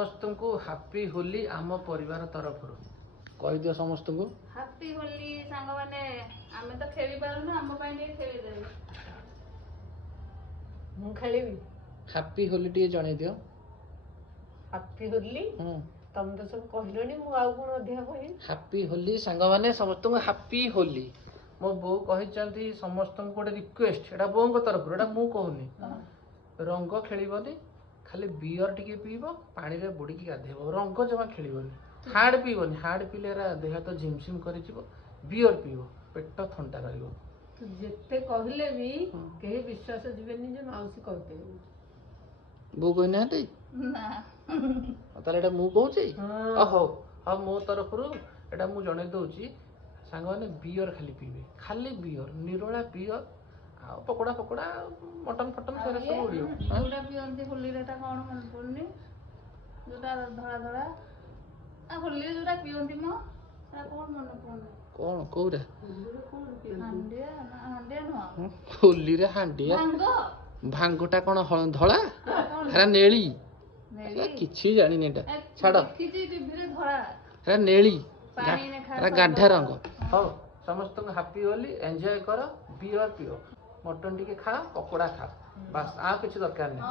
समस्त को हापी होली आम परिवार तरफ कह दियो समस्त को हापी होली सांग माने आमे तो खेली पारुना आम पई नहीं खेली दे मु खेलिबी हापी होली टी जणे दियो हापी होली तुम तो सब कहलोनी मु आउ कोन अधिया कहि हापी होली सांग माने समस्त को हापी होली मो बो कहि समस्त को गोटे रिक्वेस्ट एटा बो को तरफ एटा मु कहूनी रंग खेलिबनी खाली बियर टिके पीब पानी रे बुड़ीकी गाधेब रंग जमा खेलिबनी हार्ड पीबनी हार्ड पीले देह तो झिमझिम कर बियर पीब पेट ठंडा रहिबो तू जेते कहले भी केही विश्वास जीवेनी जे माउसी कहते बो कहि नाते ना ताले एटा मु कहूची हो हा मो तरफ रु एटा मु जणे दउची सांग माने बियर खाली पीबे खाली बियर निरोला बियर आ पकोड़ा पकोड़ा मटन फटन सेरा सब उड़ियो जोटा पियंती होली रेटा कोन मन पड़नी जोटा धड़ा धड़ा आ होली जोटा पियंती मो ता कोन मन पड़नी कौन कोरा हांडिया ना हांडिया न होली रे हांडिया भांग भांगटा कोन धळा हेरा नेली नेली किछि जानि नेटा छाड़ किछि टीवी रे धड़ा हेरा नेली पानी ने खा हेरा गाढ़ा रंग हो समस्त को हैप्पी होली एंजॉय करो बियर पियो मटन टिके खा पकोड़ा खा बस आ किछि दरकार नहीं।